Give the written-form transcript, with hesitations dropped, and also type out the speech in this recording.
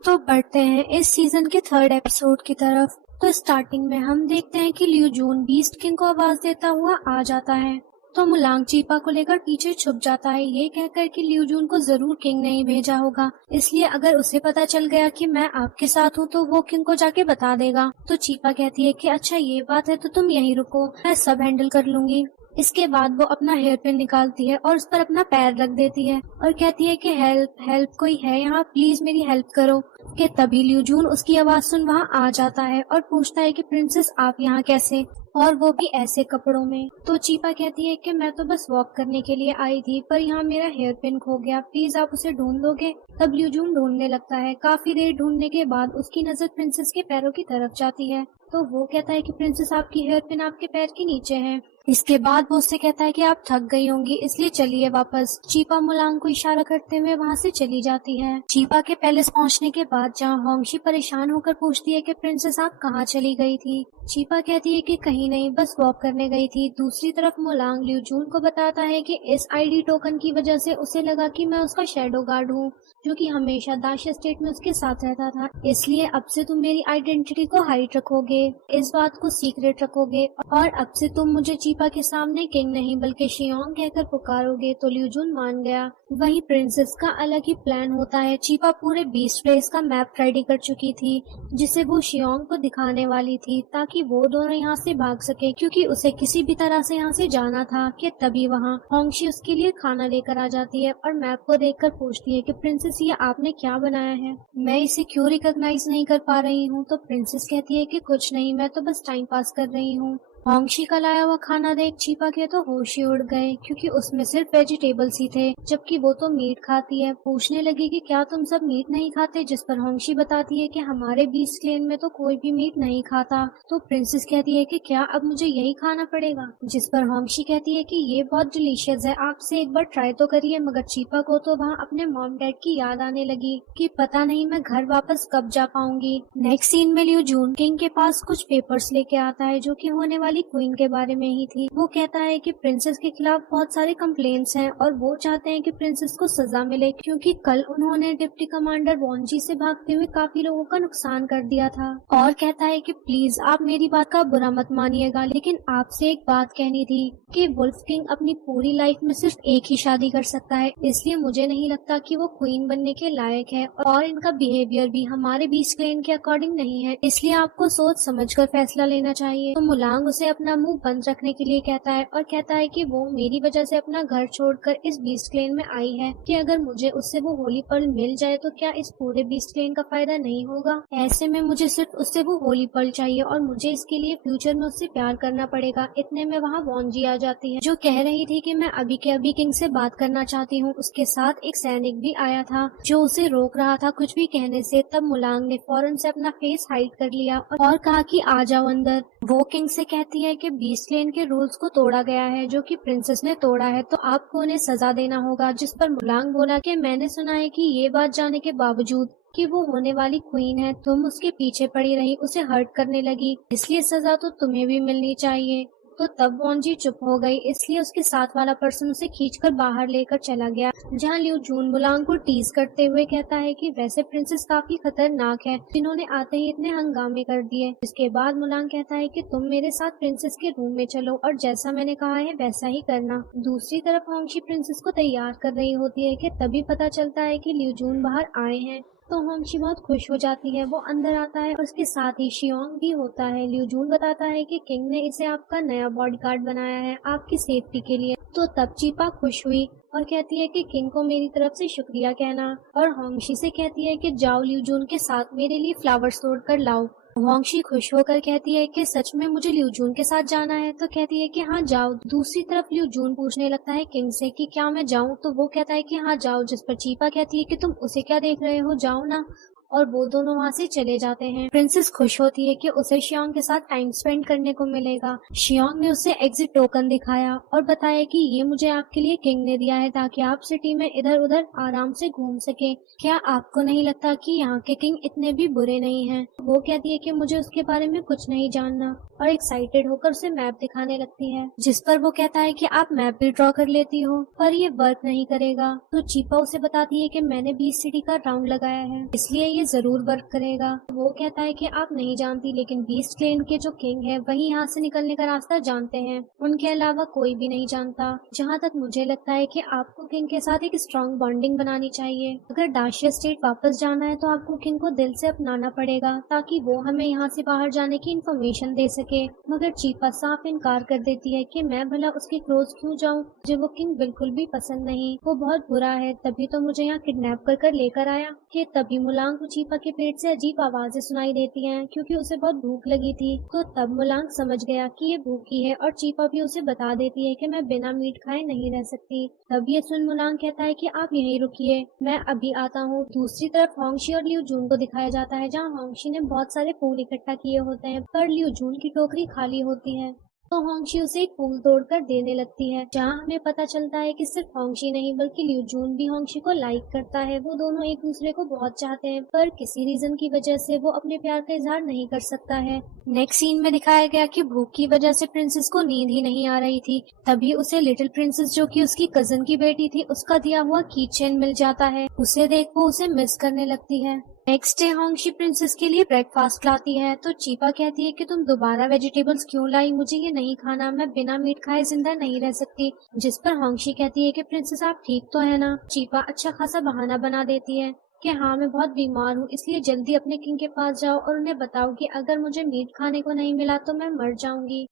तो बढ़ते हैं इस सीजन के थर्ड एपिसोड की तरफ। तो स्टार्टिंग में हम देखते हैं कि लियू जून बीस्ट किंग को आवाज देता हुआ आ जाता है। तो मुलांग चीपा को लेकर पीछे छुप जाता है, ये कहकर कि लियू जून को जरूर किंग नहीं भेजा होगा, इसलिए अगर उसे पता चल गया कि मैं आपके साथ हूँ तो वो किंग को जाके बता देगा। तो चीपा कहती है कि अच्छा ये बात है तो तुम यहीं रुको, मैं सब हैंडल कर लूंगी। इसके बाद वो अपना हेयर पिन निकालती है और उस पर अपना पैर रख देती है और कहती है कि हेल्प हेल्प, कोई है यहाँ, प्लीज मेरी हेल्प करो। कि तभी लियू जून उसकी आवाज सुन वहाँ आ जाता है और पूछता है कि प्रिंसेस आप यहाँ कैसे, और वो भी ऐसे कपड़ों में। तो चीपा कहती है कि मैं तो बस वॉक करने के लिए आई थी, पर यहाँ मेरा हेयर पिन खो गया, प्लीज आप उसे ढूंढ लोगे। तब लियू जून ढूंढने लगता है। काफी देर ढूंढने के बाद उसकी नजर प्रिंसेस के पैरों की तरफ जाती है। तो वो कहता है कि प्रिंसेस आपकी हेयर पिन आपके पैर के नीचे है। इसके बाद वो उससे कहता है कि आप थक गई होंगी, इसलिए चलिए वापस। चीपा मुलांग को इशारा करते हुए वहाँ से चली जाती है। चीपा के पैलेस पहुँचने के बाद जहाँ होंगशी परेशान होकर पूछती है कि प्रिंसेस आप कहाँ चली गई थी। चीपा कहती है कि कहीं नहीं, बस वॉक करने गई थी। दूसरी तरफ मुलांग लियू जून को बताता है कि इस आईडी टोकन की वजह से उसे लगा कि मैं उसका शैडो गार्ड हूँ, जो कि हमेशा दाशिया स्टेट में उसके साथ रहता था, इसलिए अब से तुम मेरी आइडेंटिटी को हाइड रखोगे, इस बात को सीक्रेट रखोगे, और अब से तुम मुझे चीपा के सामने किंग नहीं बल्कि शियोंग कहकर पुकारोगे। तो लियू जून मान गया। वहीं प्रिंसेस का अलग ही प्लान होता है। चीपा पूरे बीस्ट प्लेस का मैप रेडी कर चुकी थी, जिसे वो शियोंग को दिखाने वाली थी, ताकि वो दोनों यहाँ से भाग सके, क्योंकि उसे किसी भी तरह से यहाँ से जाना था। कि तभी वहाँ होंगशी उसके लिए खाना लेकर आ जाती है और मैप को देखकर पूछती है कि प्रिंसेस ये आपने क्या बनाया है, मैं इसे क्यों रिकॉग्नाइज नहीं कर पा रही हूँ। तो प्रिंसेस कहती है कि कुछ नहीं, मैं तो बस टाइम पास कर रही हूँ। होंगशी का लाया हुआ खाना देख चीपा के तो होश ही उड़ गए, क्योंकि उसमें सिर्फ वेजिटेबल्स ही थे, जबकि वो तो मीट खाती है। पूछने लगी कि क्या तुम सब मीट नहीं खाते, जिस पर होंगशी बताती है कि हमारे बीस्ट क्लेन में तो कोई भी मीट नहीं खाता। तो प्रिंसेस कहती है कि क्या अब मुझे यही खाना पड़ेगा, जिस पर होंगशी कहती है कि ये बहुत डिलीशियस है, आपसे एक बार ट्राई तो करिए। मगर चीपा को तो वहाँ अपने मॉम डैड की याद आने लगी कि पता नहीं मैं घर वापस कब जा पाऊंगी। नेक्स्ट सीन में लियू जून किंग के पास कुछ पेपर्स लेके आता है, जो कि होने वाली क्वीन के बारे में ही थी। वो कहता है कि प्रिंसेस के खिलाफ बहुत सारे कंप्लेंट्स हैं और वो चाहते हैं कि प्रिंसेस को सजा मिले, क्योंकि कल उन्होंने डिप्टी कमांडर वॉन्जी से भागते हुए काफी लोगों का नुकसान कर दिया था। और कहता है कि प्लीज आप मेरी बात का बुरा मत मानिएगा, लेकिन आपसे एक बात कहनी थी कि वुल्फ किंग अपनी पूरी लाइफ में सिर्फ एक ही शादी कर सकता है, इसलिए मुझे नहीं लगता कि वो क्वीन बनने के लायक है, और इनका बिहेवियर भी हमारे बीच क्लेन के अकॉर्डिंग नहीं है, इसलिए आपको सोच समझकर फैसला लेना चाहिए। तो मुलांग उसे अपना मुंह बंद रखने के लिए कहता है और कहता है कि वो मेरी वजह से अपना घर छोड़कर इस बीस्ट क्लेन में आई है, कि अगर मुझे उससे वो होली पर्ल मिल जाए तो क्या इस पूरे बीस्ट क्लेन का फायदा नहीं होगा। ऐसे में मुझे सिर्फ उससे वो होली पर्ल चाहिए और मुझे इसके लिए फ्यूचर में उससे प्यार करना पड़ेगा। इतने में वहाँ वॉन्जी आ जाती है, जो कह रही थी कि मैं अभी के अभी किंग से बात करना चाहती हूँ। उसके साथ एक सैनिक भी आया था जो उसे रोक रहा था कुछ भी कहने से। तब मुलांग ने फौरन से अपना फेस हाइड कर लिया और कहा कि आ जाओ अंदर। वो किंग से कहती है कि बीस्ट क्लेन के रूल्स को तोड़ा गया है, जो कि प्रिंसेस ने तोड़ा है, तो आपको उन्हें सजा देना होगा। जिस पर मुलांग बोला कि मैंने सुना है कि ये बात जाने के बावजूद कि वो होने वाली क्वीन है, तुम उसके पीछे पड़ी रही, उसे हर्ट करने लगी, इसलिए सजा तो तुम्हें भी मिलनी चाहिए। तो तब वॉन्जी चुप हो गई, इसलिए उसके साथ वाला पर्सन उसे खींचकर बाहर लेकर चला गया, जहाँ लियू जून मुलांग को टीज करते हुए कहता है कि वैसे प्रिंसेस काफी खतरनाक है, जिन्होंने आते ही इतने हंगामे कर दिए। इसके बाद मुलांग कहता है कि तुम मेरे साथ प्रिंसेस के रूम में चलो और जैसा मैंने कहा है वैसा ही करना। दूसरी तरफ होंगशी प्रिंसेस को तैयार कर रही होती है कि तभी पता चलता है कि लियू जून बाहर आए हैं। तो होंगशी बहुत खुश हो जाती है। वो अंदर आता है और उसके साथ ही शियोंग भी होता है। लियू जून बताता है कि किंग ने इसे आपका नया बॉडीगार्ड बनाया है आपकी सेफ्टी के लिए। तो तब चीपा खुश हुई और कहती है कि किंग को मेरी तरफ से शुक्रिया कहना, और होंगशी से कहती है कि जाओ लियू जून के साथ मेरे लिए फ्लावर्स तोड़ कर लाओ। होंगशी खुश होकर कहती है कि सच में मुझे लियू जून के साथ जाना है। तो कहती है कि हाँ जाओ। दूसरी तरफ लियू जून पूछने लगता है किंग से कि क्या मैं जाऊँ, तो वो कहता है कि हाँ जाओ, जिस पर चीपा कहती है कि तुम उसे क्या देख रहे हो, जाओ ना। और वो दोनों वहाँ से चले जाते हैं। प्रिंसेस खुश होती है कि उसे शियोंग के साथ टाइम स्पेंड करने को मिलेगा। शियोंग ने उसे एग्जिट टोकन दिखाया और बताया कि ये मुझे आपके लिए किंग ने दिया है, ताकि आप सिटी में इधर उधर आराम से घूम सके। क्या आपको नहीं लगता कि यहाँ के किंग इतने भी बुरे नहीं हैं? वो कहती है कि मुझे उसके बारे में कुछ नहीं जानना, और एक्साइटेड होकर उसे मैप दिखाने लगती है, जिस पर वो कहता है कि आप मैप भी ड्रॉ कर लेती हो, पर ये वर्क नहीं करेगा। तो चीपा उसे बताती है कि मैंने 20 सिटी का राउंड लगाया है, इसलिए ये जरूर वर्क करेगा। वो कहता है कि आप नहीं जानती, लेकिन बीस्ट क्लेन के जो किंग है वही यहाँ से निकलने का रास्ता जानते हैं, उनके अलावा कोई भी नहीं जानता। जहाँ तक मुझे लगता है कि आपको किंग के साथ एक स्ट्रॉन्ग बॉन्डिंग बनानी चाहिए। अगर दाशिया स्टेट वापस जाना है तो आपको किंग को दिल से अपनाना पड़ेगा, ताकि वो हमें यहाँ से बाहर जाने की इन्फॉर्मेशन दे सके। मगर चीपा साफ इनकार कर देती है कि मैं भला उसके क्लोज क्यों जाऊँ, मुझे वो किंग बिल्कुल भी पसंद नहीं, वो बहुत बुरा है, तभी तो मुझे यहाँ किडनैप कर लेकर आया। कि तभी मुलांग को चीपा के पेट से अजीब आवाजें सुनाई देती हैं, क्योंकि उसे बहुत भूख लगी थी। तो तब मुलांग समझ गया कि ये भूखी है, और चीपा भी उसे बता देती है कि मैं बिना मीट खाए नहीं रह सकती। तब ये सुन मुलांग कहता है कि आप यहीं रुकिए, मैं अभी आता हूँ। दूसरी तरफ होंगशी और लियू जून को दिखाया जाता है, जहाँ होंगशी ने बहुत सारे फूल इकट्ठा किए होते हैं, पर लियू जून की टोकरी खाली होती है। तो होंगशी उसे एक फूल तोड़कर देने लगती है, जहाँ हमें पता चलता है कि सिर्फ होंगशी नहीं बल्कि लियू जून भी होंगशी को लाइक करता है। वो दोनों एक दूसरे को बहुत चाहते हैं, पर किसी रीजन की वजह से वो अपने प्यार का इजहार नहीं कर सकता है। नेक्स्ट सीन में दिखाया गया कि भूख की वजह से प्रिंसेस को नींद ही नहीं आ रही थी। तभी उसे लिटिल प्रिंसेस, जो कि उसकी कजन की बेटी थी, उसका दिया हुआ की चेन मिल जाता है। उसे देख वो उसे मिस करने लगती है। नेक्स्ट डे होंगशी प्रिंसेस के लिए ब्रेकफास्ट लाती है, तो चीपा कहती है कि तुम दोबारा वेजिटेबल्स क्यों लाई, मुझे ये नहीं खाना, मैं बिना मीट खाए जिंदा नहीं रह सकती। जिस पर होंगशी कहती है कि प्रिंसेस आप ठीक तो है ना। चीपा अच्छा खासा बहाना बना देती है कि हाँ मैं बहुत बीमार हूँ, इसलिए जल्दी अपने किंग के पास जाओ और उन्हें बताओ कि अगर मुझे मीट खाने को नहीं मिला तो मैं मर जाऊंगी।